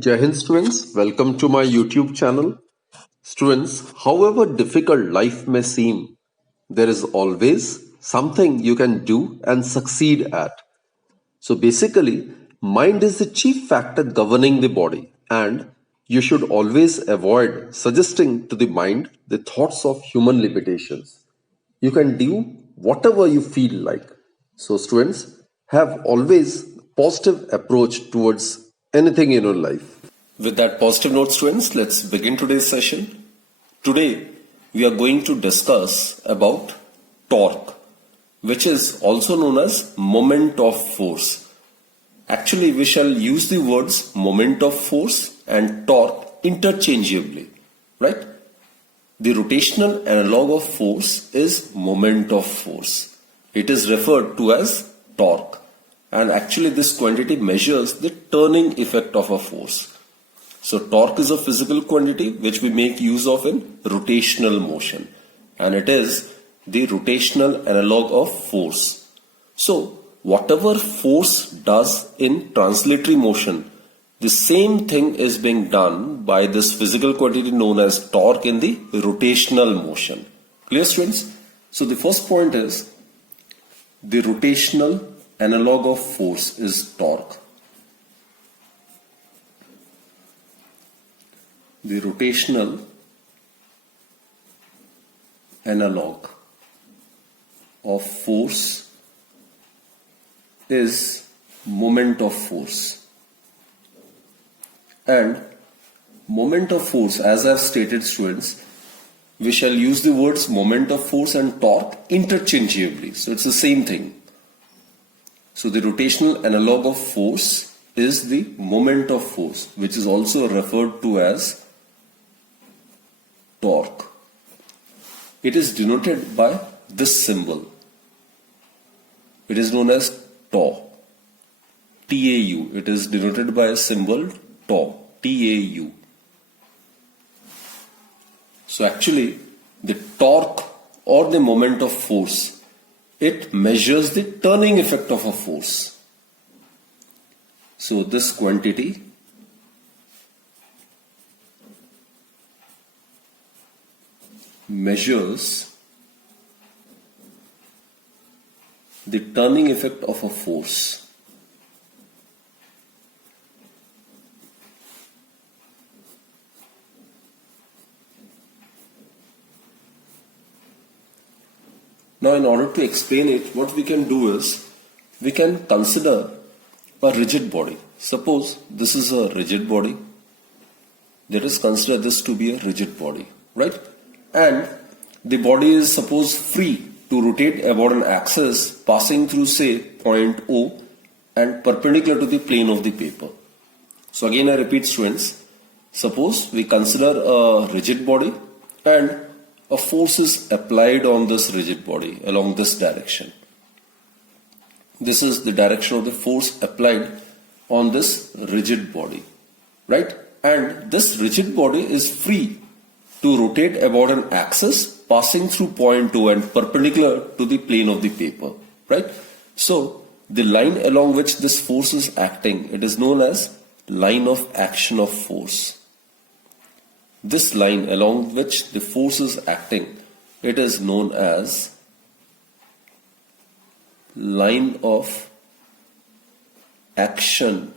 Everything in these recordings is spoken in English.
Jai Hind students, welcome to my YouTube channel. Students, however difficult life may seem, there is always something you can do and succeed at. So basically, mind is the chief factor governing the body, and you should always avoid suggesting to the mind the thoughts of human limitations. You can do whatever you feel like. So students, have always positive approach towards anything in your life. With that positive note, students, let's begin today's session. Today, we are going to discuss about torque, which is also known as moment of force. Actually, we shall use the words moment of force and torque interchangeably, right? The rotational analog of force is moment of force. It is referred to as torque, and actually this quantity measures the turning effect of a force. So torque is a physical quantity which we make use of in rotational motion, and it is the rotational analog of force. So whatever force does in translatory motion, the same thing is being done by this physical quantity known as torque in the rotational motion. Clear, students? So the first point is the rotational analog of force is torque. The rotational analog of force is moment of force. And moment of force, as I have stated, students, we shall use the words moment of force and torque interchangeably. So it's the same thing. So the rotational analog of force is the moment of force, which is also referred to as torque. It is denoted by this symbol. It is known as tau. TAU. It is denoted by a symbol tau. TAU. So actually, the torque or the moment of force, it measures the turning effect of a force. So this quantity measures the turning effect of a force. Now, in order to explain it, what we can do is we can consider a rigid body. Suppose this is a rigid body. Let us consider this to be a rigid body, right? And the body is suppose free to rotate about an axis passing through, say, point O and perpendicular to the plane of the paper. So again I repeat, students, suppose we consider a rigid body and a force is applied on this rigid body along this direction. This is the direction of the force applied on this rigid body, right? And this rigid body is free to rotate about an axis passing through point O and perpendicular to the plane of the paper, right? So the line along which this force is acting, it is known as line of action of force. This line along which the force is acting, it is known as line of action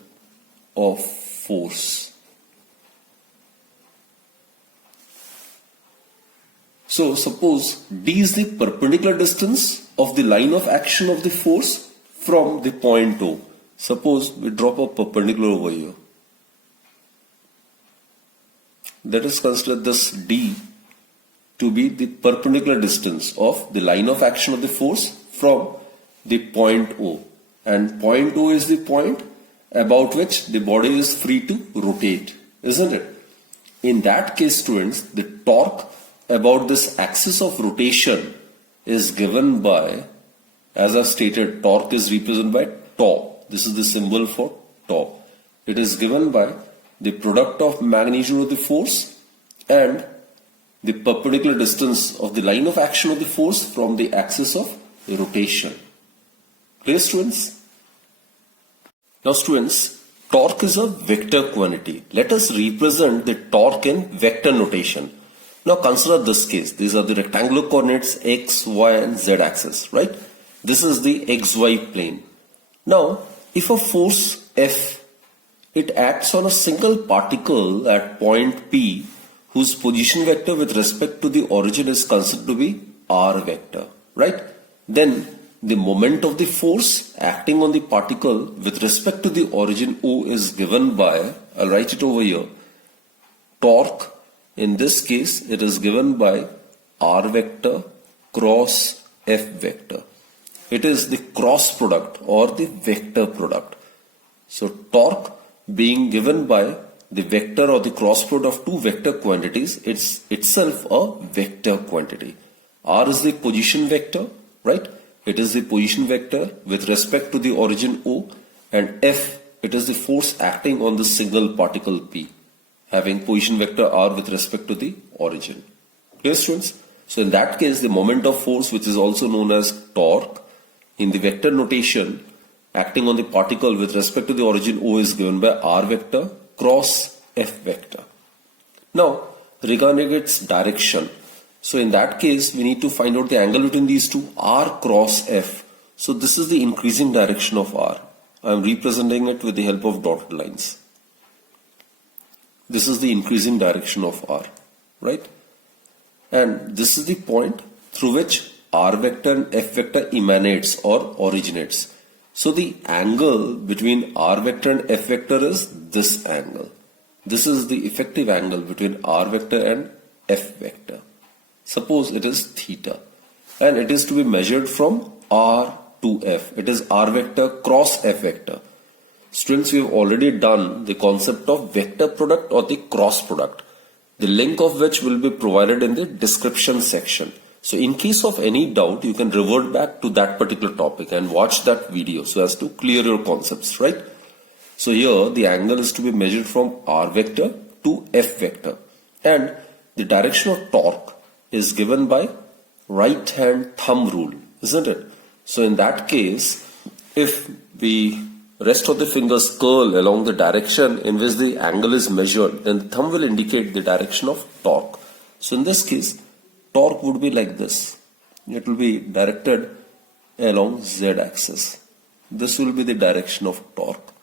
of force. So suppose D is the perpendicular distance of the line of action of the force from the point O. Suppose we drop a perpendicular over here. Let us consider this D to be the perpendicular distance of the line of action of the force from the point O. And point O is the point about which the body is free to rotate, isn't it? In that case, students, the torque about this axis of rotation is given by, as I've stated, torque is represented by tau. This is the symbol for tau. It is given by the product of magnitude of the force and the perpendicular distance of the line of action of the force from the axis of rotation. Clear, students? Now students, torque is a vector quantity. Let us represent the torque in vector notation. Now consider this case. These are the rectangular coordinates x, y and z axis, right? This is the xy plane. Now, if a force F, it acts on a single particle at point P whose position vector with respect to the origin is considered to be r vector, right? Then the moment of the force acting on the particle with respect to the origin O is given by, I'll write it over here, torque. In this case, it is given by r vector cross F vector. It is the cross product or the vector product. So torque being given by the vector or the cross product of two vector quantities, it's itself a vector quantity. R is the position vector, right? It is the position vector with respect to the origin O, and F, it is the force acting on the single particle P, having position vector R with respect to the origin. Clear, students? So in that case, the moment of force, which is also known as torque, in the vector notation, acting on the particle with respect to the origin O is given by R vector cross F vector. Now, regarding its direction, so in that case, we need to find out the angle between these two, R cross F. So this is the increasing direction of R. I am representing it with the help of dotted lines. This is the increasing direction of R, right? And this is the point through which R vector and F vector emanates or originates. So the angle between R vector and F vector is this angle. This is the effective angle between R vector and F vector. Suppose it is theta, and it is to be measured from R to F. It is R vector cross F vector. Students, we have already done the concept of vector product or the cross product, the link of which will be provided in the description section. So in case of any doubt, you can revert back to that particular topic and watch that video so as to clear your concepts, right? So here the angle is to be measured from R vector to F vector, and the direction of torque is given by right hand thumb rule, isn't it? So in that case, if the rest of the fingers curl along the direction in which the angle is measured, then the thumb will indicate the direction of torque. So in this case, torque would be like this. It will be directed along z axis. This will be the direction of torque,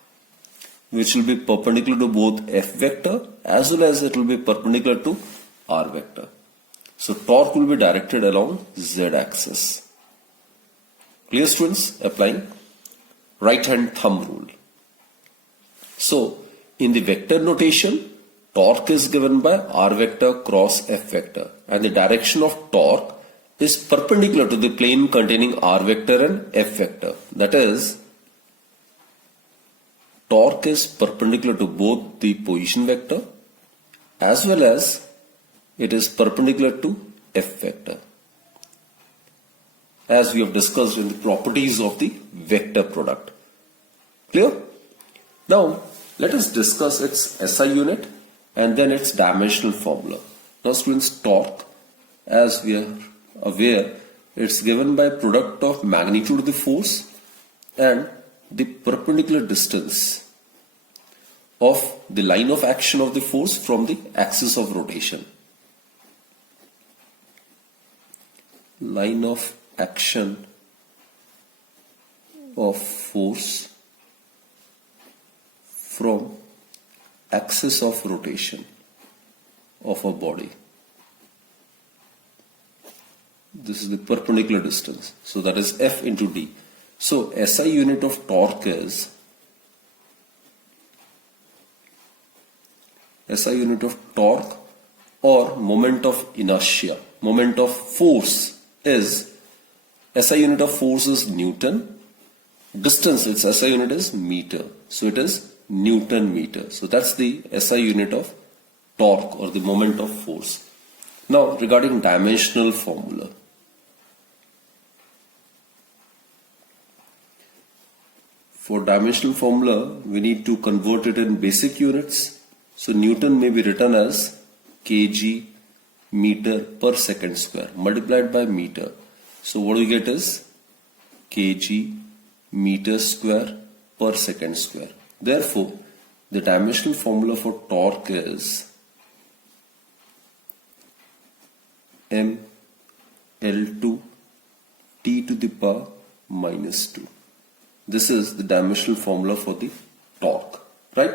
which will be perpendicular to both F vector as well as it will be perpendicular to R vector. So torque will be directed along z axis. Clear, students? Applying right hand thumb rule. So in the vector notation, torque is given by R vector cross F vector, and the direction of torque is perpendicular to the plane containing R vector and F vector. That is, torque is perpendicular to both the position vector as well as it is perpendicular to F vector, as we have discussed in the properties of the vector product. Clear? Now let us discuss its SI unit and then its dimensional formula. Now students, torque, as we are aware, it's given by product of magnitude of the force and the perpendicular distance of the line of action of the force from the axis of rotation. Line of action of force from axis of rotation of a body. This is the perpendicular distance. So that is F into D. So SI unit of torque is SI unit of torque or moment of inertia. Moment of force is SI unit of force is Newton. Distance, its SI unit is meter. So it is Newton meter. So that's the SI unit of torque or the moment of force. Now regarding dimensional formula. For dimensional formula, we need to convert it in basic units. So Newton may be written as kg meter per second square multiplied by meter. So what we get is kg meter square per second square. Therefore, the dimensional formula for torque is m L2 t to the power minus 2. This is the dimensional formula for the torque, right?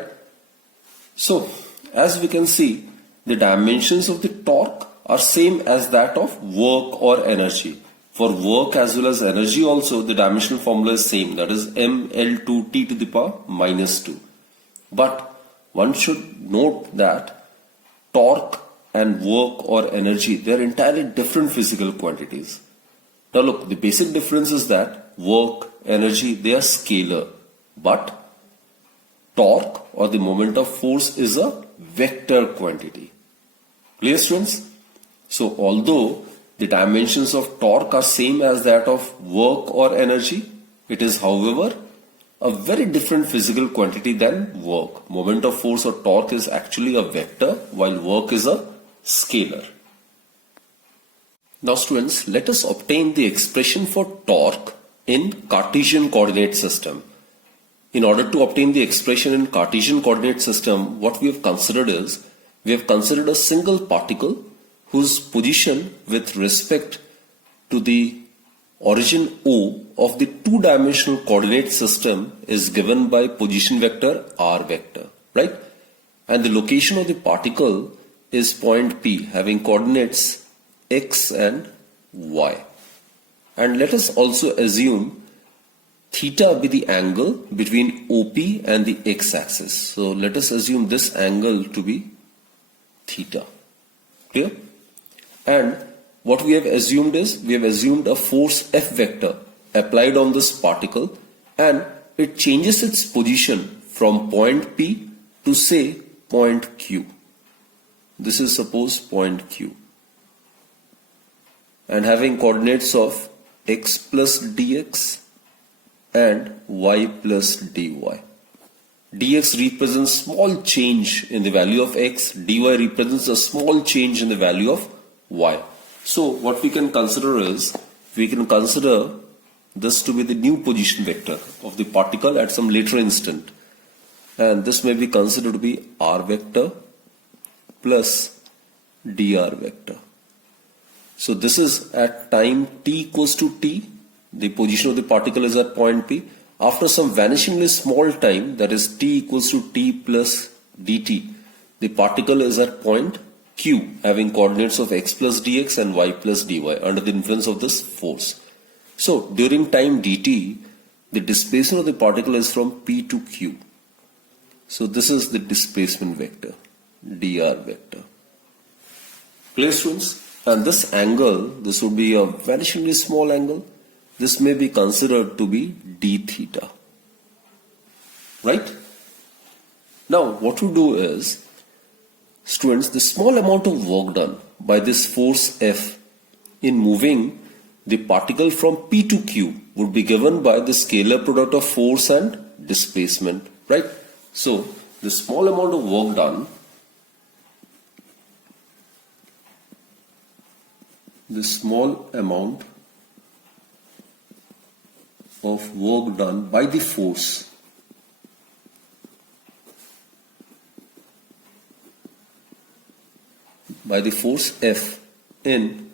So, as we can see, the dimensions of the torque are same as that of work or energy. For work as well as energy also, the dimensional formula is same, that is mL2 t to the power minus 2. But one should note that torque and work or energy, they are entirely different physical quantities. Now look, the basic difference is that work, energy, they are scalar, but torque or the moment of force is a vector quantity. Clear, students? So although the dimensions of torque are same as that of work or energy, it is however a very different physical quantity than work. Moment of force or torque is actually a vector while work is a scalar. Now students, let us obtain the expression for torque in Cartesian coordinate system. In order to obtain the expression in Cartesian coordinate system, what we have considered is, we have considered a single particle whose position with respect to the origin O of the two-dimensional coordinate system is given by position vector r vector, right? And the location of the particle is point P having coordinates x and y. And let us also assume theta be the angle between OP and the x-axis. So let us assume this angle to be theta. Clear? And what we have assumed is, we have assumed a force F vector applied on this particle, and it changes its position from point P to say point Q. This is suppose point Q. And having coordinates of x plus dx and y plus dy. Dx represents small change in the value of x, dy represents a small change in the value of y. So what we can consider is, we can consider this to be the new position vector of the particle at some later instant. And this may be considered to be r vector plus dr vector. So this is at time t equals to t, the position of the particle is at point P. After some vanishingly small time, that is t equals to t plus dt, the particle is at point Q having coordinates of x plus dx and y plus dy under the influence of this force. So during time dt, the displacement of the particle is from P to Q. So this is the displacement vector, dr vector. Clear, students? And this angle, this would be a vanishingly small angle. This may be considered to be d theta. Right? Now what we do is, students, the small amount of work done by this force F in moving the particle from P to Q would be given by the scalar product of force and displacement, right? So the small amount of work done, the small amount of work done by the force F in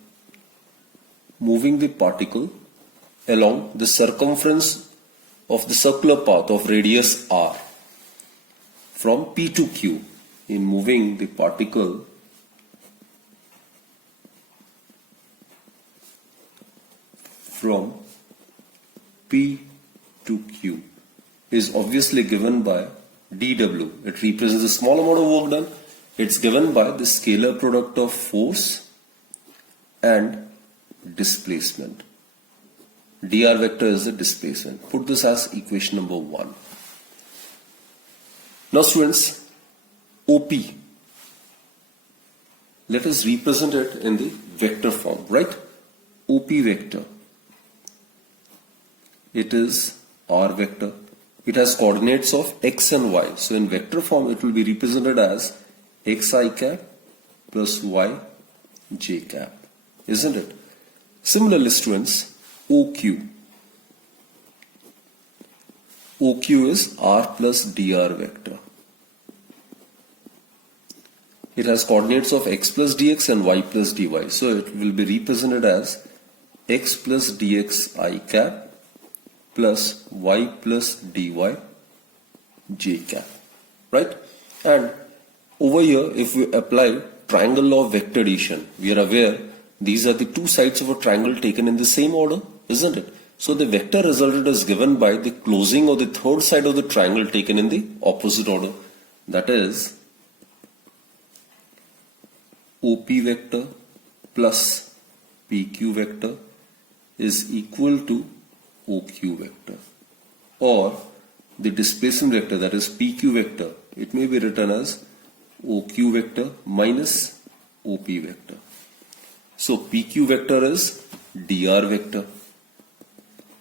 moving the particle along the circumference of the circular path of radius r from P to Q, in moving the particle from P to Q, is obviously given by dW. It represents a small amount of work done. It's given by the scalar product of force and displacement. dr vector is the displacement. Put this as equation number 1. Now students, OP, let us represent it in the vector form, right? OP vector, it is r vector. It has coordinates of x and y. So in vector form it will be represented as xi cap plus y j cap, isn't it? Similarly, students, OQ. OQ is r plus dr vector. has coordinates of x plus dx and y plus dy. So it will be represented as x plus dx I cap plus y plus dy j cap, right? And over here, if we apply triangle law of vector addition, we are aware these are the two sides of a triangle taken in the same order, isn't it? So the vector resultant is given by the closing of the third side of the triangle taken in the opposite order. That is OP vector plus PQ vector is equal to OQ vector, or the displacement vector, that is PQ vector, it may be written as OQ vector minus OP vector. So PQ vector is dr vector.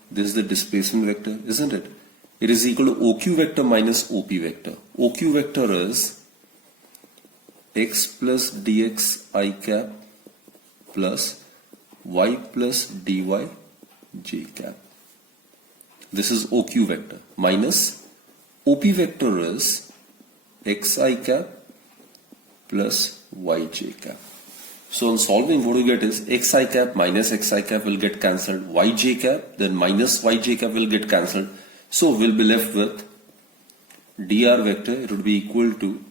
This is the displacement vector, isn't it? It is equal to OQ vector minus OP vector. OQ vector is x plus dx I cap plus y plus dy j cap. This is OQ vector minus OP vector is xi cap plus yj cap. So on solving, what you get is xi cap minus xi cap will get cancelled, yj cap then minus yj cap will get cancelled. So we'll be left with dr vector, it would be equal to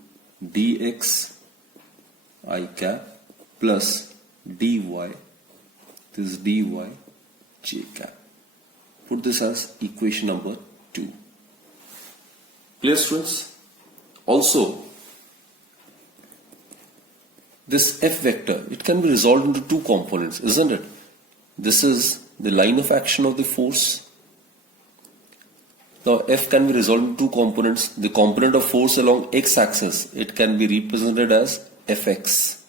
dx I cap plus dy, this is dy j cap. Put this as equation number 2. Clear, students? Also, this f vector, it can be resolved into two components, isn't it? This is the line of action of the force. Now f can be resolved into two components. The component of force along x-axis, it can be represented as fx.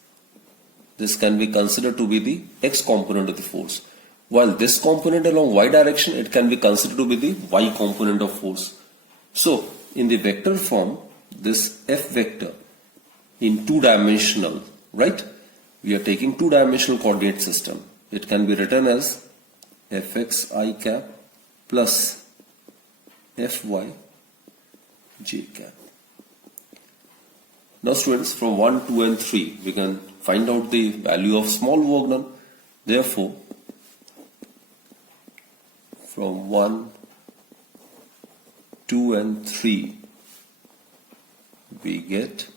This can be considered to be the x component of the force. While this component along y direction, it can be considered to be the y component of force. So in the vector form, this f vector in two-dimensional, right? We are taking two-dimensional coordinate system. It can be written as fx I cap plus fy j cap. Now students, from 1, 2 and 3, we can find out the value of small work done. Therefore, from 1, 2 and 3, we get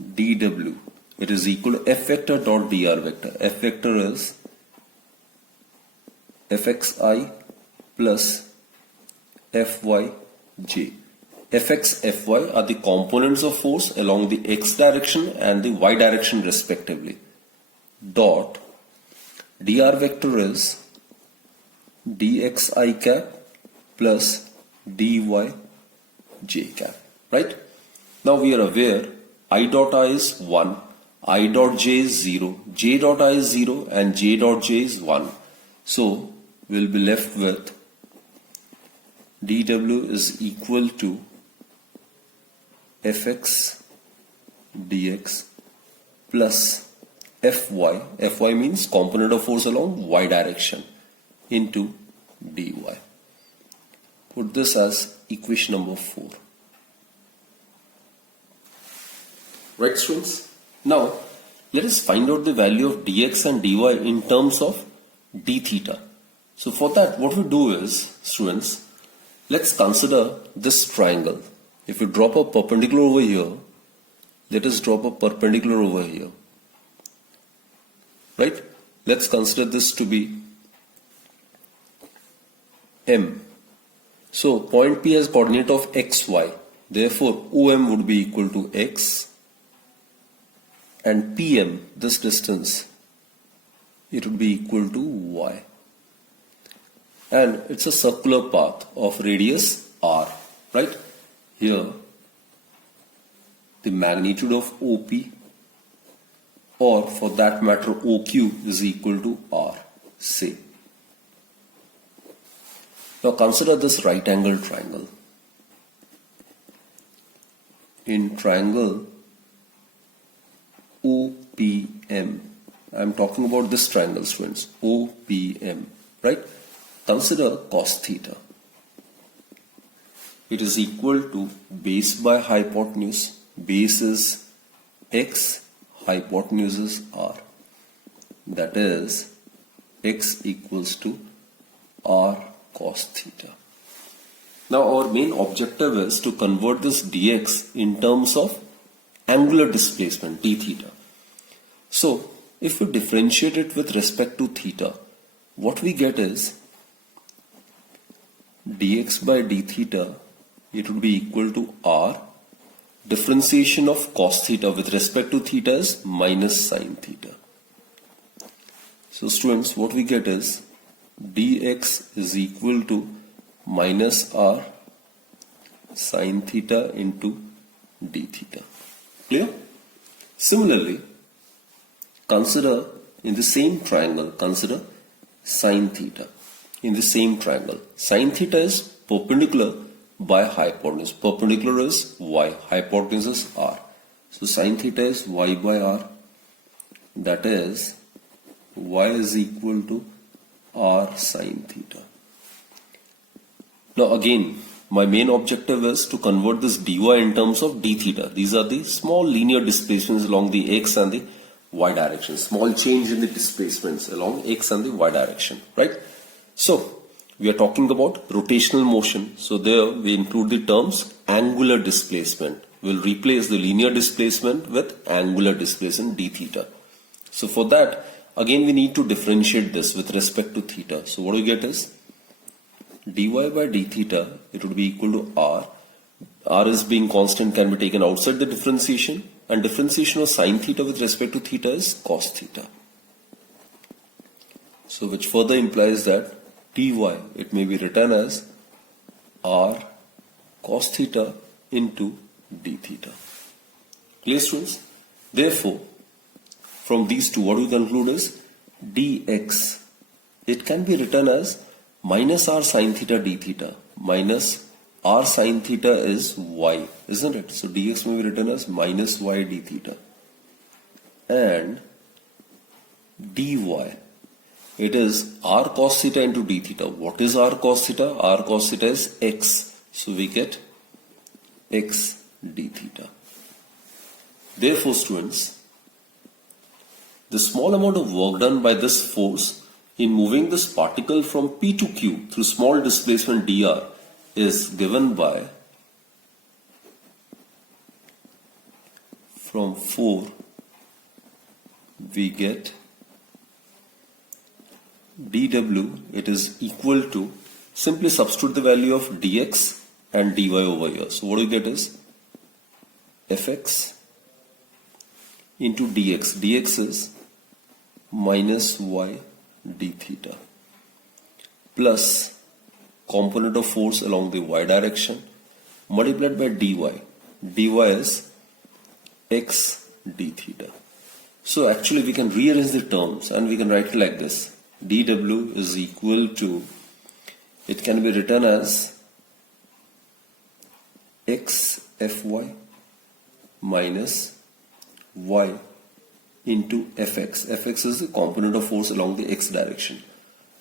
dw. It is equal to f vector dot dr vector. F vector is fxi plus fyj. Fx, Fy are the components of force along the x direction and the y direction respectively. Dot dr vector is dxi cap plus dy j cap. Right? Now we are aware I dot I is 1, I dot j is 0, j dot I is 0 and j dot j is 1. So we'll be left with dw is equal to fx dx plus fy means component of force along y direction, into dy. Put this as equation number 4. Right, students? Now let us find out the value of dx and dy in terms of d theta. So for that, what we do is, students, let's consider this triangle. If you drop a perpendicular over here, let us drop a perpendicular over here. Right? Let's consider this to be M. So point P has coordinate of xy. Therefore, OM would be equal to x, and PM, this distance, it would be equal to y. And it's a circular path of radius r, right? Here, the magnitude of OP, or for that matter OQ, is equal to r, say. Now consider this right angle triangle. In triangle OPM, I am talking about this triangle, students, OPM, right? Consider cos theta. It is equal to base by hypotenuse. Base is x hypotenuse is r. That is x equals to r cos theta. Now our main objective is to convert this dx in terms of angular displacement d theta. So if we differentiate it with respect to theta, what we get is dx by d theta, it would be equal to r. Differentiation of cos theta with respect to theta is minus sin theta. So students, what we get is dx is equal to minus r sin theta into d theta. Clear? Similarly, consider in the same triangle, consider sin theta. In the same triangle, sin theta is perpendicular by hypotenuse. Perpendicular is y, hypotenuse is r. So sin theta is y by r. That is y is equal to r sin theta. Now again, my main objective is to convert this dy in terms of d theta. These are the small linear displacements along the x and the y direction. Small change in the displacements along x and the y direction, right? So we are talking about rotational motion. So there we include the terms angular displacement. We'll replace the linear displacement with angular displacement d theta. So for that, again we need to differentiate this with respect to theta. So what we get is dy by d theta, it would be equal to r. R is being constant, can be taken outside the differentiation, and differentiation of sin theta with respect to theta is cos theta. So which further implies that dy, it may be written as r cos theta into d theta. Clear, students? Therefore, from these two, what we conclude is dx, it can be written as minus r sin theta d theta minus r sin theta is y, isn't it? So dx may be written as minus y d theta. And dy, it is r cos theta into d theta. What is r cos theta? R cos theta is x. So we get x d theta. Therefore, students, the small amount of work done by this force in moving this particle from P to Q through small displacement dr is given by, from 4 we get dw, it is equal to, simply substitute the value of dx and dy over here. So what we get is fx into dx. Dx is minus y d theta plus component of force along the y direction multiplied by dy. Dy is x d theta. So actually we can rearrange the terms and we can write it like this. dw is equal to, it can be written as x fy minus y into fx. Fx is the component of force along the x direction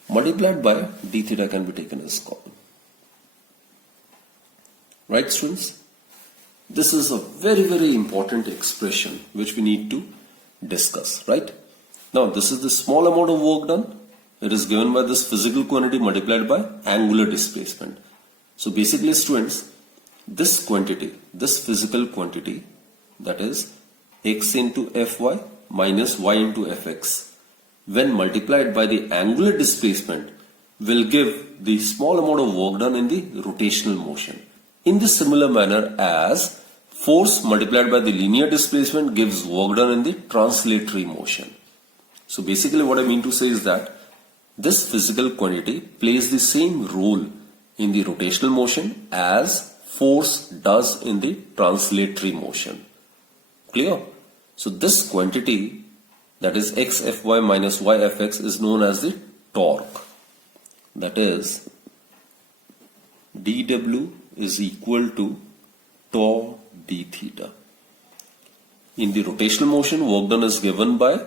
multiplied by d theta can be taken as common. Right, students? This is a very, very important expression which we need to discuss, right? Now, this is the small amount of work done. It is given by this physical quantity multiplied by angular displacement. So basically, students, this quantity, this physical quantity, that is x into fy minus y into fx, when multiplied by the angular displacement, will give the small amount of work done in the rotational motion. In the similar manner as force multiplied by the linear displacement gives work done in the translatory motion. So basically what I mean to say is that this physical quantity plays the same role in the rotational motion as force does in the translatory motion. Clear? So this quantity, that is x fy minus y fx, is known as the torque. That is dw is equal to tau d theta. In the rotational motion, work done is given by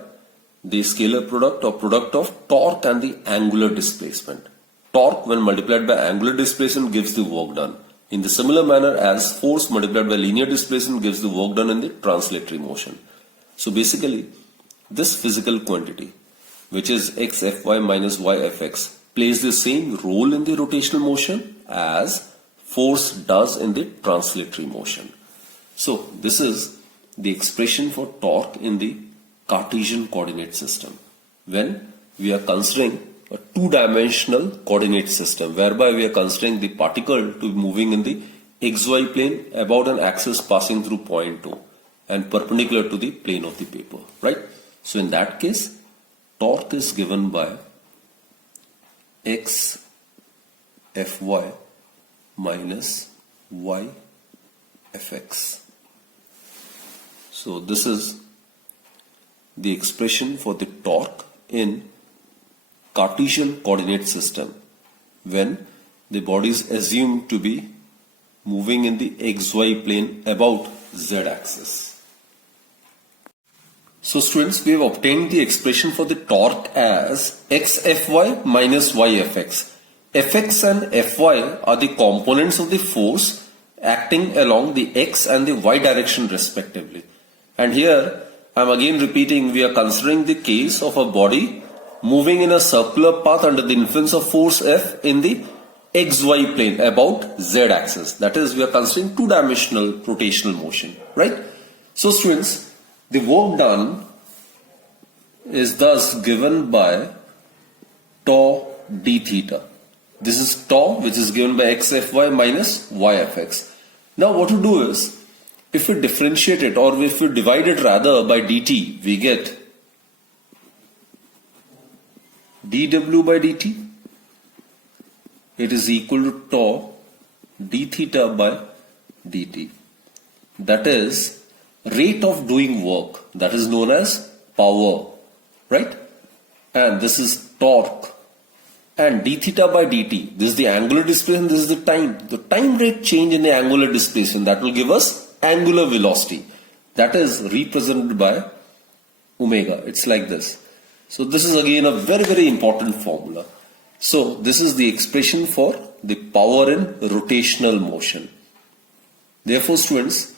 the scalar product or product of torque and the angular displacement. Torque when multiplied by angular displacement gives the work done. In the similar manner as force multiplied by linear displacement gives the work done in the translatory motion. So basically, this physical quantity, which is x Fy minus y Fx, plays the same role in the rotational motion as force does in the translatory motion. So this is the expression for torque in the Cartesian coordinate system when we are considering a two-dimensional coordinate system, whereby we are considering the particle to be moving in the xy plane about an axis passing through point 2 and perpendicular to the plane of the paper, right? So in that case, torque is given by x Fy minus y Fx. So this is the expression for the torque in Cartesian coordinate system when the body is assumed to be moving in the xy plane about z axis. So students, we have obtained the expression for the torque as x Fy minus y Fx. Fx and Fy are the components of the force acting along the x and the y direction respectively. And here I am again repeating, we are considering the case of a body moving in a circular path under the influence of force F in the xy plane about z axis. That is, we are considering two-dimensional rotational motion, right? So students, the work done is thus given by tau d theta. This is tau, which is given by x Fy minus y Fx. Now what to do is, if we differentiate it, or if we divide it rather by dt, we get dw by dt. It is equal to tau d theta by dt. That is rate of doing work, that is known as power, right? And this is torque. And d theta by dt, this is the angular displacement, this is the time. The time rate change in the angular displacement, that will give us angular velocity. That is represented by omega. It's like this. So this is again a very, very important formula. So this is the expression for the power in rotational motion. Therefore students,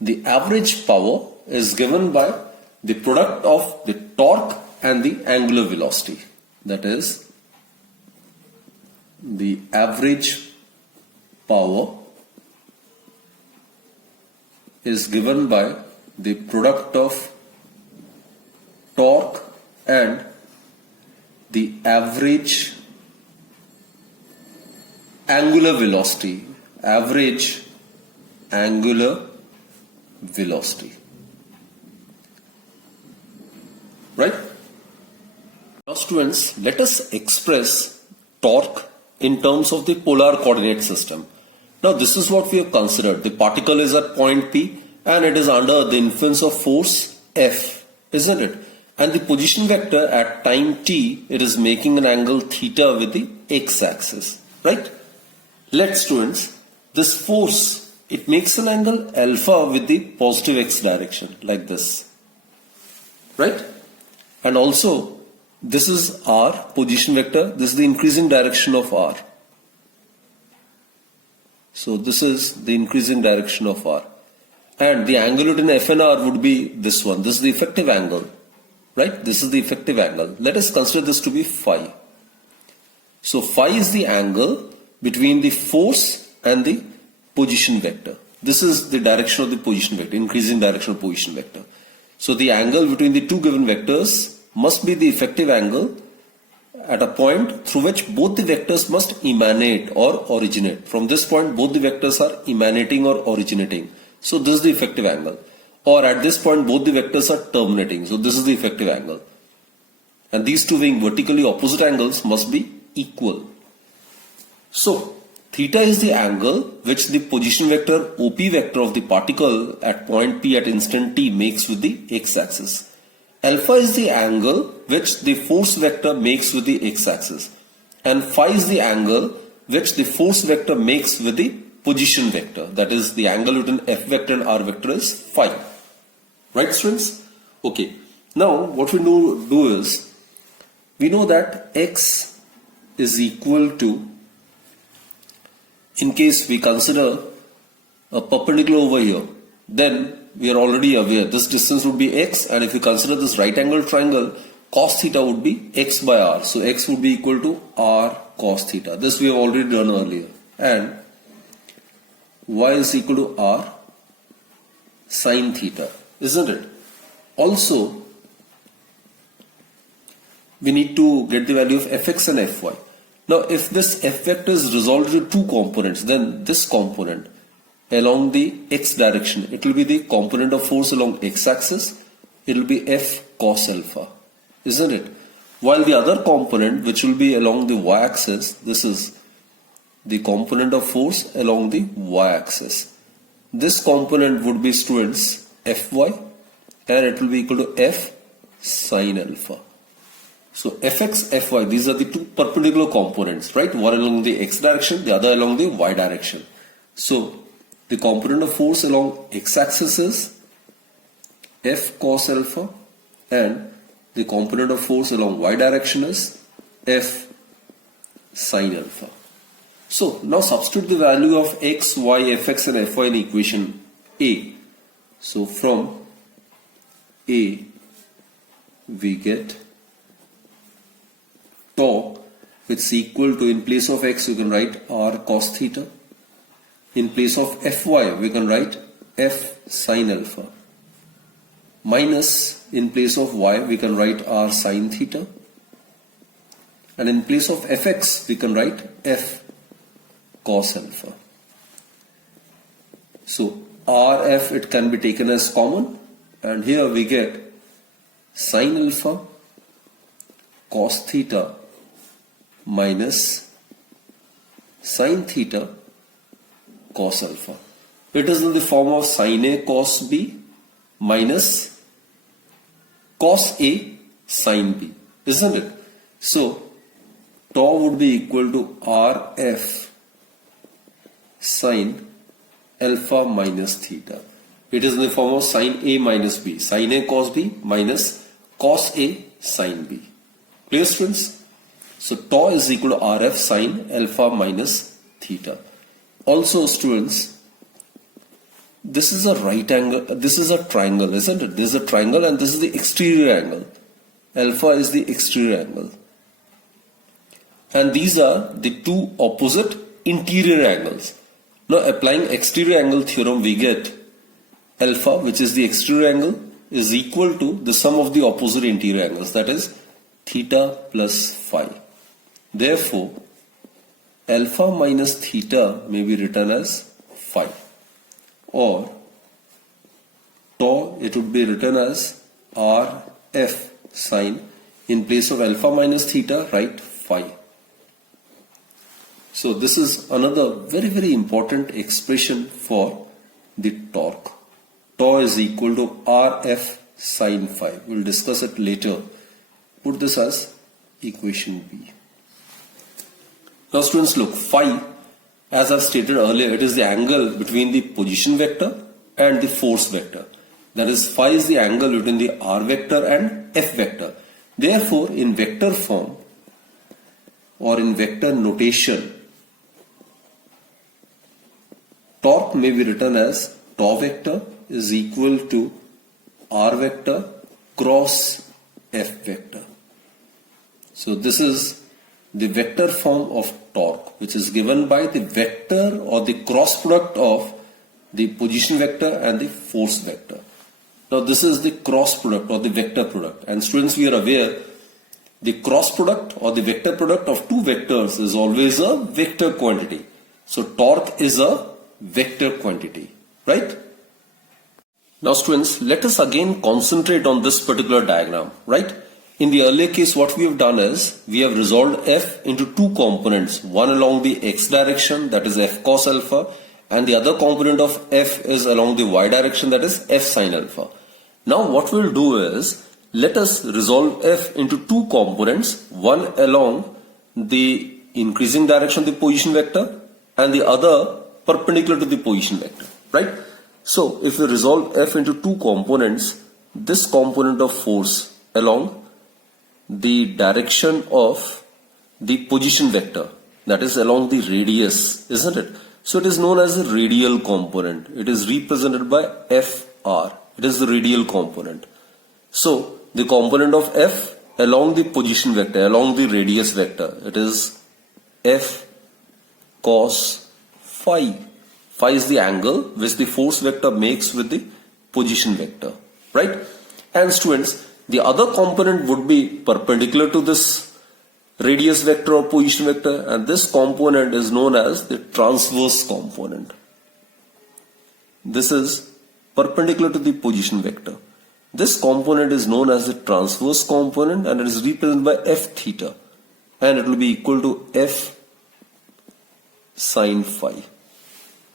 the average power is given by the product of the torque and the angular velocity. That is, the average power is given by the product of torque and the average angular velocity. Average angular velocity. Right? Now students, let us express torque in terms of the polar coordinate system. Now this is what we have considered. The particle is at point P and it is under the influence of force F, isn't it? And the position vector at time t, it is making an angle theta with the x-axis, right? Let students, this force, it makes an angle alpha with the positive x direction, like this, right? And also, this is r, position vector, this is the increasing direction of r. So this is the increasing direction of r. And the angle between F and R would be this one. This is the effective angle, right? This is the effective angle. Let us consider this to be phi. So phi is the angle between the force and the position vector. This is the direction of the position vector, increasing direction of position vector. So the angle between the two given vectors must be the effective angle at a point through which both the vectors must emanate or originate. From this point, both the vectors are emanating or originating. So this is the effective angle. Or at this point, both the vectors are terminating. So this is the effective angle. And these two being vertically opposite angles must be equal. So theta is the angle which the position vector OP vector of the particle at point P at instant t makes with the x-axis. Alpha is the angle which the force vector makes with the x-axis. And phi is the angle which the force vector makes with the position vector. That is, the angle between F vector and R vector is phi. Right, students? Okay. Now, what we do is, we know that x is equal to, in case we consider a perpendicular over here, then we are already aware this distance would be x, and if you consider this right angle triangle, cos theta would be x by r. So x would be equal to r cos theta. This we have already done earlier. And y is equal to r sin theta, isn't it? Also, we need to get the value of fx and fy. Now, if this f vector is resolved into two components, then this component along the x direction, it will be the component of force along x axis. It will be f cos alpha, isn't it? While the other component, which will be along the y axis, this is the component of force along the y axis. This component would be, students, fy, and it will be equal to f sin alpha. So fx, fy, these are the two perpendicular components, right? One along the x direction, the other along the y direction. So the component of force along x axis is f cos alpha, and the component of force along y direction is f sin alpha. So now substitute the value of x, y, fx and fy in equation A. So from A we get tau, which is equal to, in place of x you can write r cos theta. In place of fy we can write f sin alpha. Minus, in place of y we can write r sin theta. And in place of fx we can write f cos alpha. So rf, it can be taken as common, and here we get sin alpha cos theta minus sin theta cos alpha. It is in the form of sin A cos B minus cos A sin B, isn't it? So tau would be equal to RF sin alpha minus theta. It is in the form of sin A minus B, sin A cos B minus cos A sin B. Clear, students? So tau is equal to RF sin alpha minus theta. Also, students, this is a right angle, this is a triangle, isn't it? This is a triangle and this is the exterior angle. Alpha is the exterior angle. And these are the two opposite interior angles. Now, applying exterior angle theorem, we get alpha, which is the exterior angle, is equal to the sum of the opposite interior angles, that is theta plus phi. Therefore, alpha minus theta may be written as phi, or tau, it would be written as RF sin. In place of alpha minus theta, write phi. So this is another very, very important expression for the torque. Tau is equal to RF sin phi. We'll discuss it later. Put this as equation B. Now, students, look, phi, as I've stated earlier, it is the angle between the position vector and the force vector. That is, phi is the angle between the r vector and f vector. Therefore, in vector form or in vector notation, torque may be written as tau vector is equal to r vector cross f vector. So this is the vector form of torque, which is given by the vector or the cross product of the position vector and the force vector. Now this is the cross product or the vector product, and students, we are aware the cross product or the vector product of two vectors is always a vector quantity. So torque is a vector quantity, right? Now, students, let us again concentrate on this particular diagram, right? In the earlier case, what we have done is we have resolved f into two components, one along the x direction, that is f cos alpha, and the other component of f is along the y direction, that is f sin alpha. Now what we'll do is, let us resolve f into two components, one along the increasing direction of the position vector and the other perpendicular to the position vector, right? So if we resolve f into two components, this component of force along the direction of the position vector, that is along the radius, isn't it? So it is known as a radial component. It is represented by f FR. It is the radial component. So the component of F along the position vector, along the radius vector, it is F cos phi. Phi is the angle which the force vector makes with the position vector, right? And students, the other component would be perpendicular to this radius vector or position vector, and this component is known as the transverse component. This is perpendicular to the position vector. This component is known as the transverse component, and it is represented by F theta, and it will be equal to F sin phi.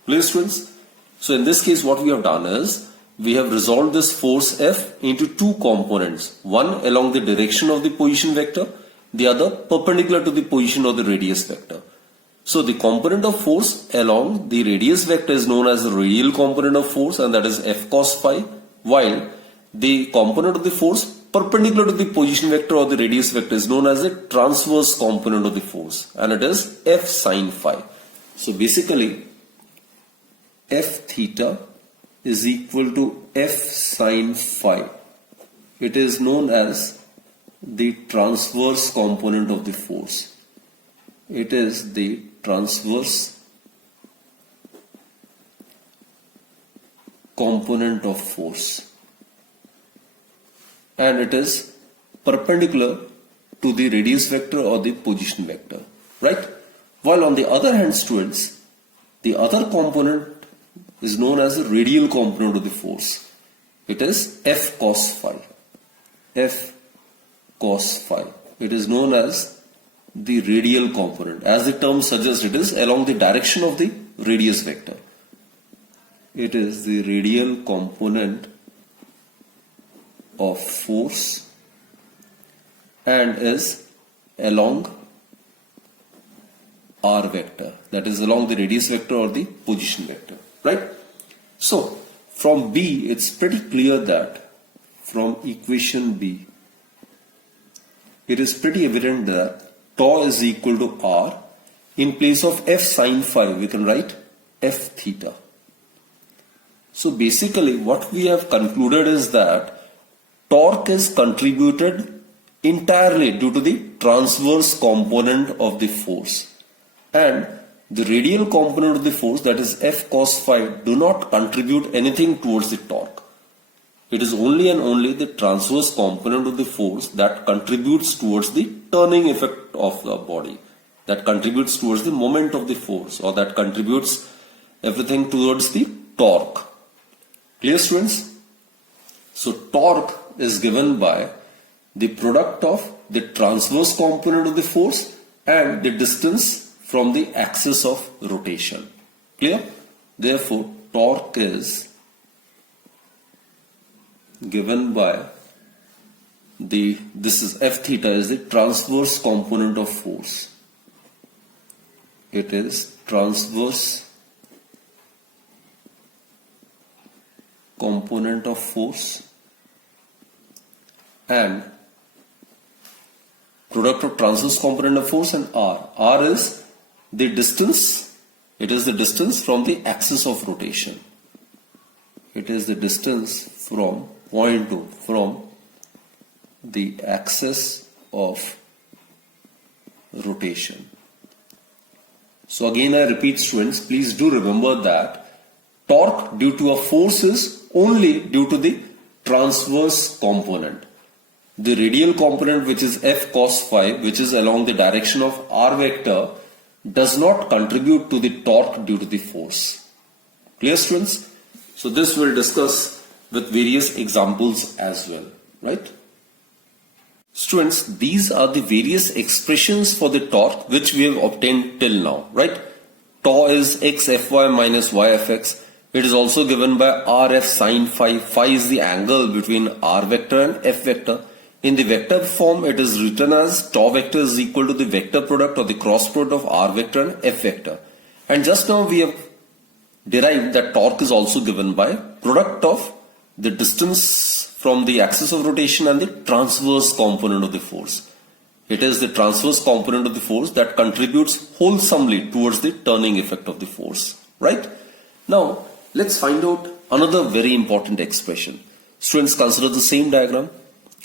Clear, students? So in this case, what we have done is we have resolved this force F into two components, one along the direction of the position vector, the other perpendicular to the position of the radius vector. So the component of force along the radius vector is known as the radial component of force, and that is F cos phi, while the component of the force perpendicular to the position vector or the radius vector is known as the transverse component of the force, and it is F sin phi. So basically, F theta is equal to F sin phi. It is known as the transverse component of the force. It is the transverse component of force, and it is perpendicular to the radius vector or the position vector, right? While on the other hand, students, the other component is known as the radial component of the force. It is F cos phi. F cos phi. It is known as the radial component. As the term suggests, it is along the direction of the radius vector. It is the radial component of force and is along R vector, that is along the radius vector or the position vector, right? So from B, it's pretty clear that from equation B, it is pretty evident that tau is equal to R. In place of F sin phi, we can write F theta. So basically what we have concluded is that torque is contributed entirely due to the transverse component of the force, and the radial component of the force, that is F cos phi, do not contribute anything towards the torque. It is only and only the transverse component of the force that contributes towards the turning effect of the body, that contributes towards the moment of the force, or that contributes everything towards the torque. Clear, students? So torque is given by the product of the transverse component of the force and the distance from the axis of rotation. Clear? Therefore, torque is given by this is F theta is the transverse component of force. It is transverse component of force and product of transverse component of force and R. R is the distance. It is the distance from the axis of rotation. It is the distance from point to from the axis of rotation. So again I repeat, students, please do remember that torque due to a force is only due to the transverse component. The radial component, which is F cos phi, which is along the direction of R vector, does not contribute to the torque due to the force. Clear, students? So this we'll discuss with various examples as well, right? Students, these are the various expressions for the torque which we have obtained till now, right? Tau is x Fy minus y Fx. It is also given by Rf sin phi. Phi is the angle between R vector and F vector. In the vector form, it is written as tau vector is equal to the vector product or the cross product of R vector and F vector. And just now we have derived that torque is also given by product of the distance from the axis of rotation and the transverse component of the force. It is the transverse component of the force that contributes wholesomely towards the turning effect of the force, right? Now, let's find out another very important expression. Students, consider the same diagram.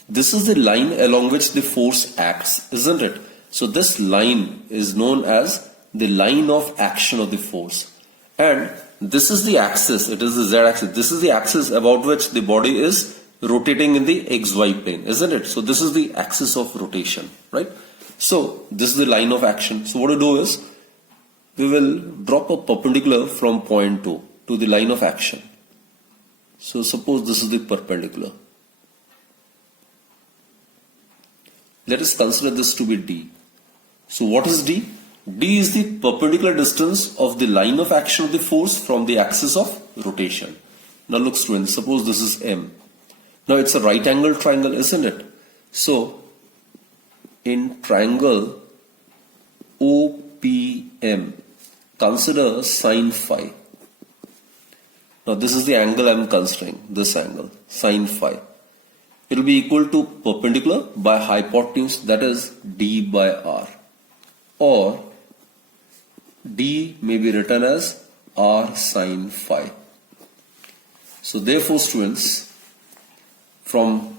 This is the line along which the force acts, isn't it? So this line is known as the line of action of the force. And this is the axis, it is the z-axis. This is the axis about which the body is rotating in the xy plane, isn't it? So this is the axis of rotation, right? So this is the line of action. So what we do is, we will drop a perpendicular from point 2 to the line of action. So suppose this is the perpendicular. Let us consider this to be d. So what is d? D is the perpendicular distance of the line of action of the force from the axis of rotation. Now look students, suppose this is M. Now it's a right angle triangle, isn't it? So in triangle OPM, consider sine phi. Now this is the angle I am considering, this angle, sine phi. It will be equal to perpendicular by hypotenuse, that is d by r. Or d may be written as r sine phi. So therefore students, from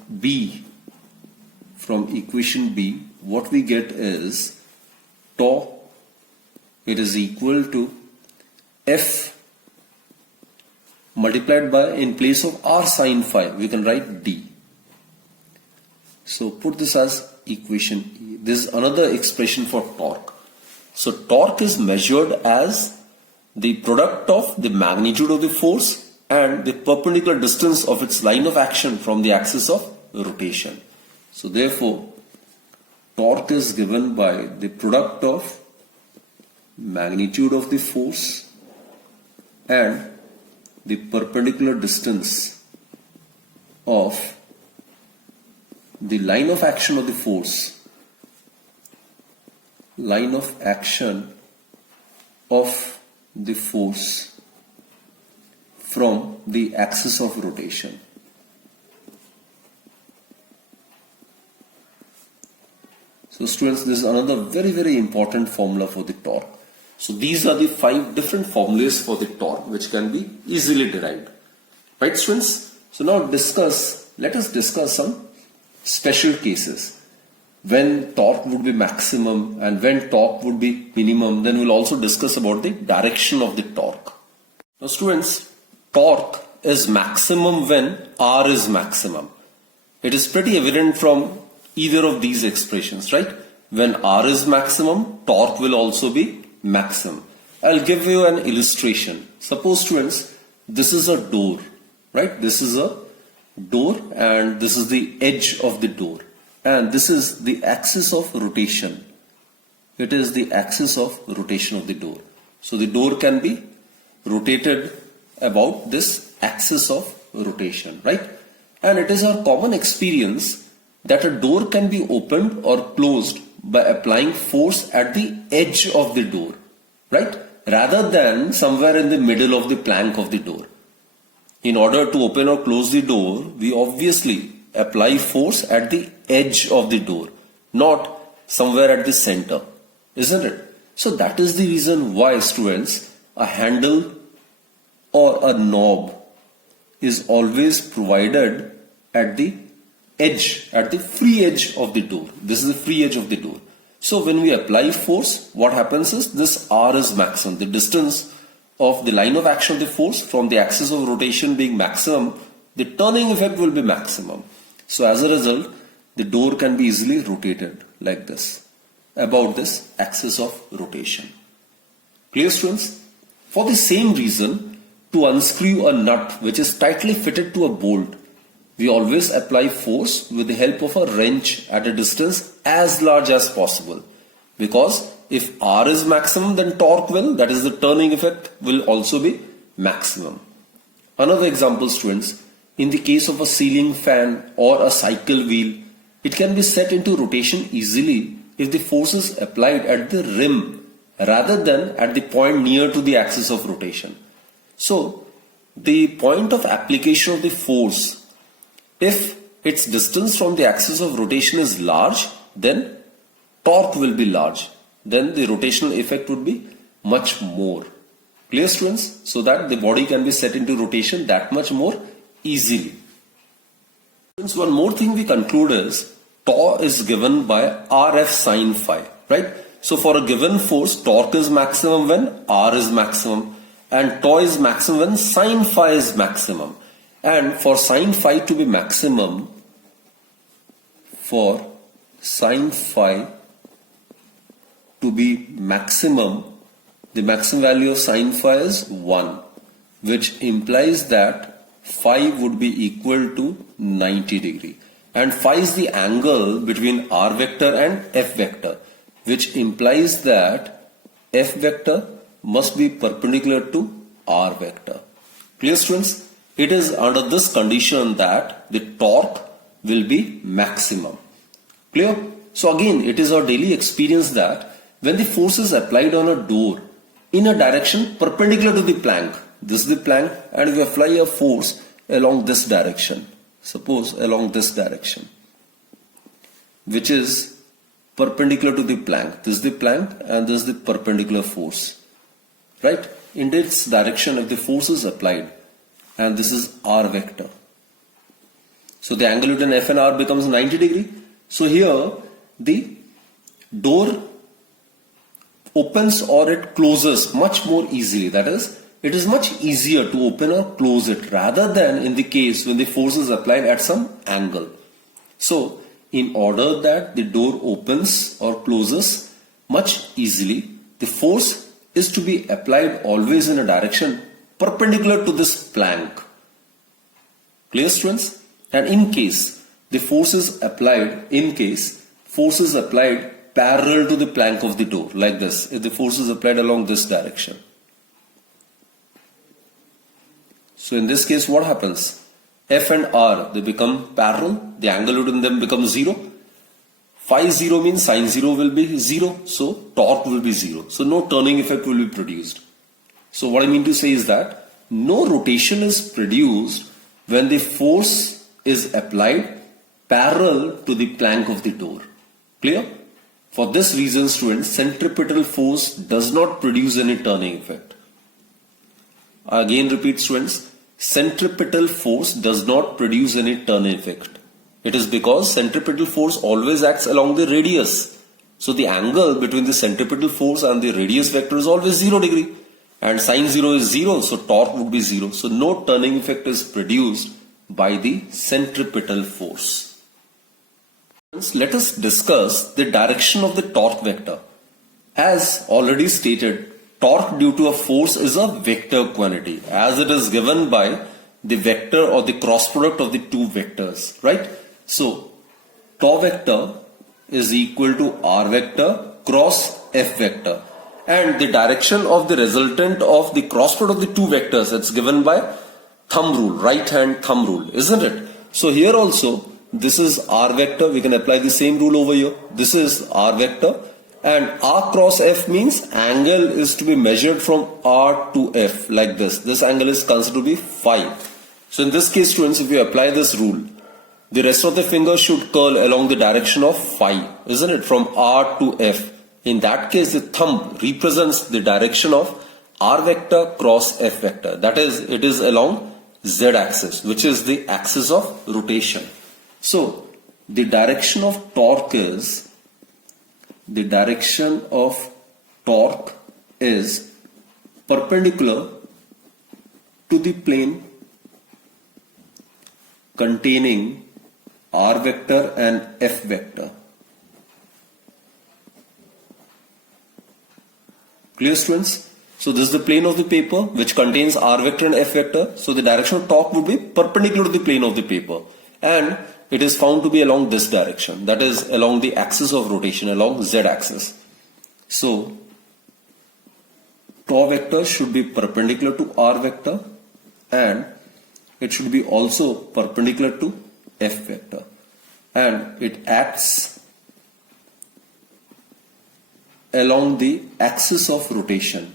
equation B, what we get is tau, it is equal to F multiplied by, in place of r sine phi, we can write d. So put this as equation E. This is another expression for torque. So torque is measured as the product of the magnitude of the force and the perpendicular distance of its line of action from the axis of rotation. So therefore, torque is given by the product of magnitude of the force and the perpendicular distance of the line of action of the force, line of action of the force from the axis of rotation. So students, this is another very important formula for the torque. So these are the 5 different formulas for the torque which can be easily derived. Right students? So now let us discuss some special cases. When torque would be maximum and when torque would be minimum, then we'll also discuss about the direction of the torque. Now students, torque is maximum when R is maximum. It is pretty evident from either of these expressions, right? When R is maximum, torque will also be maximum. I'll give you an illustration. Suppose students, this is a door, right? This is a door and this is the edge of the door. And this is the axis of rotation. It is the axis of rotation of the door. So the door can be rotated about this axis of rotation, right? And it is our common experience that a door can be opened or closed by applying force at the edge of the door, right? Rather than somewhere in the middle of the plank of the door. In order to open or close the door, we obviously apply force at the edge of the door, not somewhere at the center, isn't it? So that is the reason why students, a handle or a knob is always provided at the edge, at the free edge of the door. This is the free edge of the door. So when we apply force, what happens is this R is maximum. The distance of the line of action of the force from the axis of rotation being maximum, the turning effect will be maximum. So as a result, the door can be easily rotated like this, about this axis of rotation. Clear students? For the same reason, to unscrew a nut which is tightly fitted to a bolt, we always apply force with the help of a wrench at a distance as large as possible. Because if R is maximum, then torque will, that is the turning effect, will also be maximum. Another example students, in the case of a ceiling fan or a cycle wheel, it can be set into rotation easily if the force is applied at the rim rather than at the point near to the axis of rotation. So the point of application of the force, if its distance from the axis of rotation is large, then torque will be large. Then the rotational effect would be much more. Clear, students? So that the body can be set into rotation that much more easily. Students, one more thing we conclude is torque is given by Rf sine phi, right? So for a given force, torque is maximum when R is maximum, and tau is maximum when sine phi is maximum. And for sine phi to be maximum, the maximum value of sine phi is 1, which implies that phi would be equal to 90 degree. And phi is the angle between r vector and f vector, which implies that f vector must be perpendicular to r vector. Clear, students? It is under this condition that the torque will be maximum. Clear? So again, it is our daily experience that when the force is applied on a door in a direction perpendicular to the plank, this is the plank, and we apply a force along this direction, suppose along this direction, which is perpendicular to the plank. This is the plank and this is the perpendicular force, right? In this direction, if the force is applied, and this is r vector, so the angle between f and r becomes 90 degree. So here the door opens or it closes much more easily. That is, it is much easier to open or close it rather than in the case when the force is applied at some angle. So in order that the door opens or closes much easily, the force is to be applied always in a direction perpendicular to this plank. Clear, students? And in case the force is applied, parallel to the plank of the door, like this, if the force is applied along this direction. So in this case, what happens? F and R, they become parallel, the angle between them becomes 0. Phi 0 means sine 0 will be 0, so torque will be 0. So no turning effect will be produced. So what I mean to say is that no rotation is produced when the force is applied parallel to the plank of the door. Clear? For this reason, students, centripetal force does not produce any turning effect. I again repeat, students, centripetal force does not produce any turning effect. It is because centripetal force always acts along the radius. So the angle between the centripetal force and the radius vector is always 0 degree. And sine 0 is 0, so torque would be 0. So no turning effect is produced by the centripetal force. Let us discuss the direction of the torque vector. As already stated, torque due to a force is a vector quantity as it is given by the vector or the cross product of the two vectors, right? So tau vector is equal to r vector cross f vector, and the direction of the resultant of the cross product of the two vectors, it's given by thumb rule, right hand thumb rule, isn't it? So here also, this is r vector, we can apply the same rule over here. This is r vector, and r cross f means angle is to be measured from r to f, like this. This angle is considered to be phi. So in this case, students, if you apply this rule, the rest of the finger should curl along the direction of phi, isn't it, from r to f. In that case, the thumb represents the direction of r vector cross f vector. That is, it is along z axis, which is the axis of rotation. So the direction of torque is perpendicular to the plane containing r vector and f vector. Clear, students? So this is the plane of the paper which contains r vector and f vector. So the direction of torque would be perpendicular to the plane of the paper, and it is found to be along this direction, that is along the axis of rotation, along z axis. So tau vector should be perpendicular to r vector, and it should be also perpendicular to f vector, and it acts along the axis of rotation.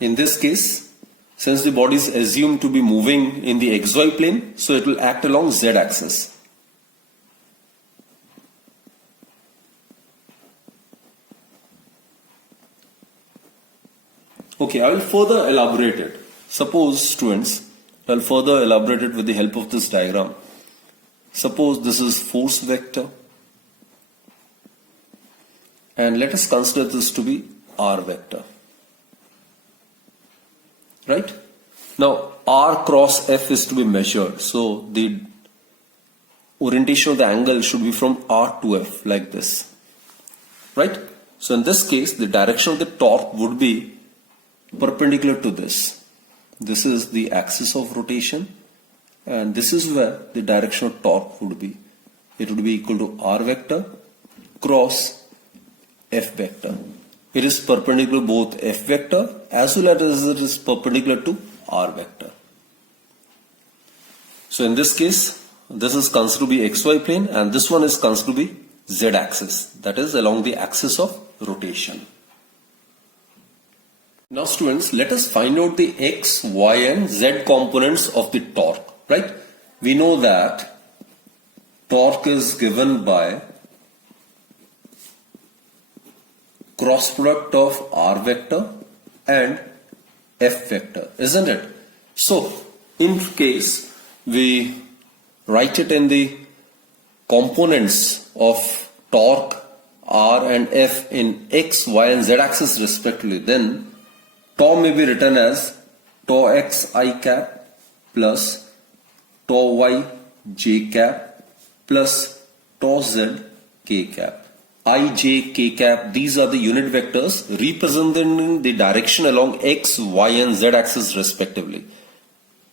In this case, since the body is assumed to be moving in the xy plane, so it will act along z axis. Okay, I will further elaborate it. Suppose, students, I'll further elaborate it with the help of this diagram. Suppose this is force vector, and let us consider this to be r vector. Right? Now, r cross f is to be measured. So, the orientation of the angle should be from r to f, like this. Right? So, in this case, the direction of the torque would be perpendicular to this. This is the axis of rotation, and this is where the direction of torque would be. It would be equal to r vector cross f vector. It is perpendicular to both f vector as well as it is perpendicular to r vector. So in this case, this is considered to be xy plane, and this one is considered to be z axis, that is along the axis of rotation. Now students, let us find out the x, y and z components of the torque, right? We know that torque is given by cross product of r vector and f vector, isn't it? So, in case we write it in the components of torque r and f in x, y and z axis respectively, then tau may be written as tau x I cap plus tau y j cap plus tau z k cap. I, j, k cap, these are the unit vectors representing the direction along x, y and z axis respectively.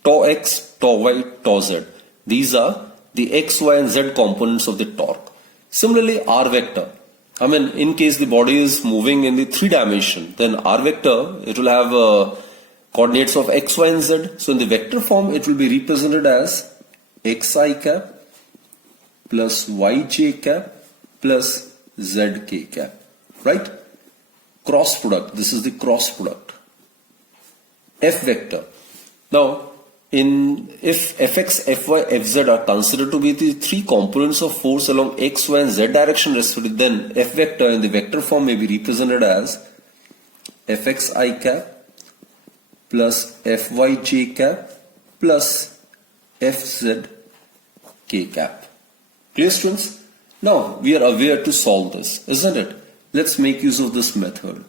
Tau x, tau y, tau z. These are the x, y and z components of the torque. Similarly, r vector. I mean, in case the body is moving in the 3 dimension, then r vector, it will have coordinates of x, y and z. So in the vector form, it will be represented as xi cap plus yj cap plus zk cap, right? Cross product, this is the cross product. F vector. Now, if fx, fy, fz are considered to be the 3 components of force along x, y and z direction respectively, then f vector in the vector form may be represented as fx I cap plus fy j cap plus fz k cap. Clear, students? Now, we are aware to solve this, isn't it? Let's make use of this method.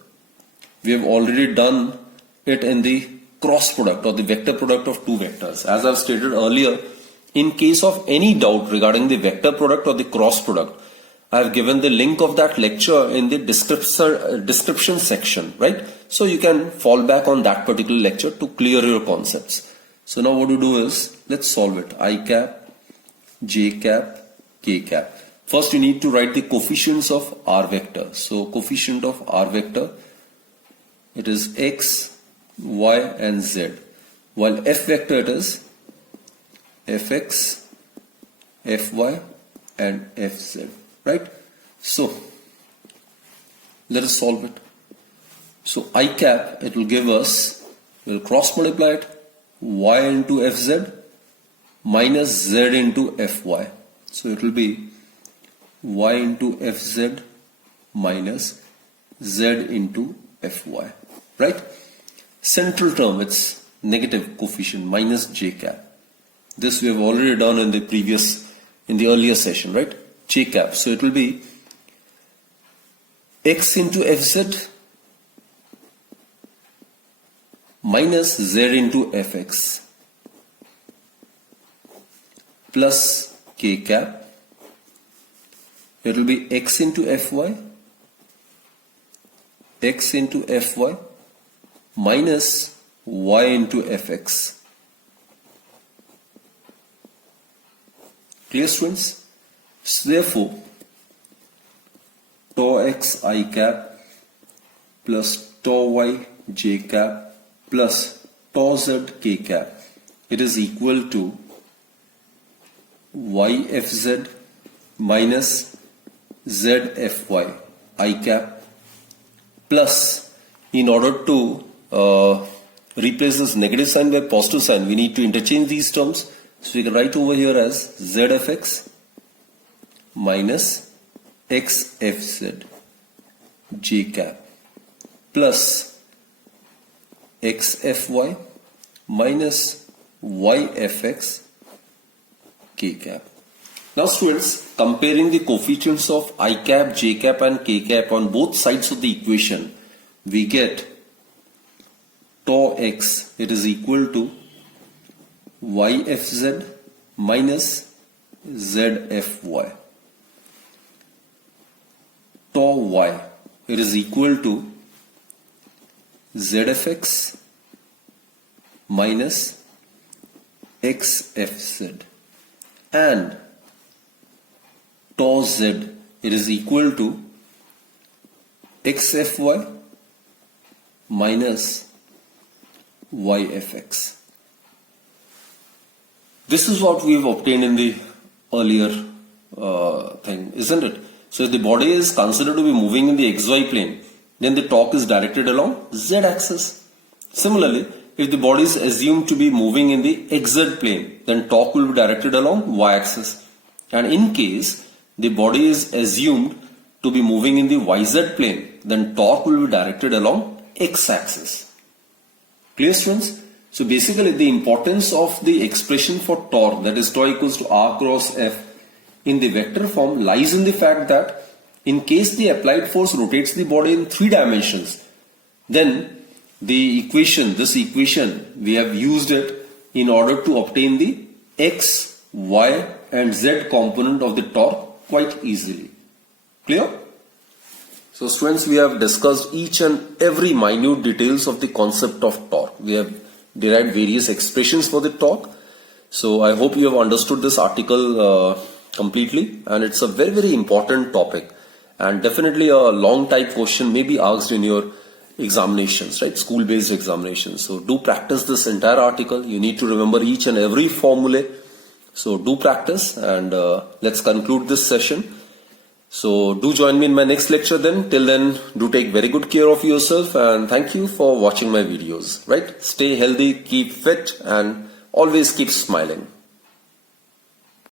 We have already done it in the cross product or the vector product of 2 vectors. As I've stated earlier, in case of any doubt regarding the vector product or the cross product, I have given the link of that lecture in the description section, right? So you can fall back on that particular lecture to clear your concepts. So now what to do is, let's solve it. I cap, j cap, k cap. First you need to write the coefficients of r vector. So coefficient of r vector, it is x, y and z. While f vector it is fx, fy and fz, right? So let us solve it. So I cap, it will give us, we'll cross multiply it, y into fz minus z into fy. So it will be y into fz minus z into fy, right? Central term, it's negative coefficient minus j cap. This we have already done in the earlier session, right? J cap. So it will be x into fz minus z into fx plus k cap. It will be x into fy minus y into fx. Clear, students? So therefore, tau x I cap plus tau y j cap plus tau z k cap, it is equal to y fz minus z fy I cap plus, in order to replace this negative sign by positive sign, we need to interchange these terms. So we can write over here as zfx minus xfz j cap plus xfy minus yfx k cap. Now students, comparing the coefficients of I cap, j cap and k cap on both sides of the equation, we get tau x, it is equal to yfz minus zfy. Tau y, it is equal to zfx minus xfz, and tau z, it is equal to xfy minus yfx. This is what we have obtained in the earlier thing, isn't it? So if the body is considered to be moving in the xy plane, then the torque is directed along z axis. Similarly, if the body is assumed to be moving in the xz plane, then torque will be directed along y axis. And in case the body is assumed to be moving in the yz plane, then torque will be directed along x axis. Clear, students? So basically the importance of the expression for torque, that is tau equals to r cross f, in the vector form lies in the fact that in case the applied force rotates the body in 3 dimensions, then the equation, this equation, we have used it in order to obtain the x, y and z component of the torque quite easily. Clear? So students, we have discussed each and every minute details of the concept of torque. We have derived various expressions for the torque. So I hope you have understood this article completely, and it's a very, very important topic, and definitely a long type question may be asked in your examinations, right? School based examinations. So do practice this entire article. You need to remember each and every formula. So do practice, and let's conclude this session. So do join me in my next lecture then. Till then, do take very good care of yourself, and thank you for watching my videos, right? Stay healthy, keep fit and always keep smiling.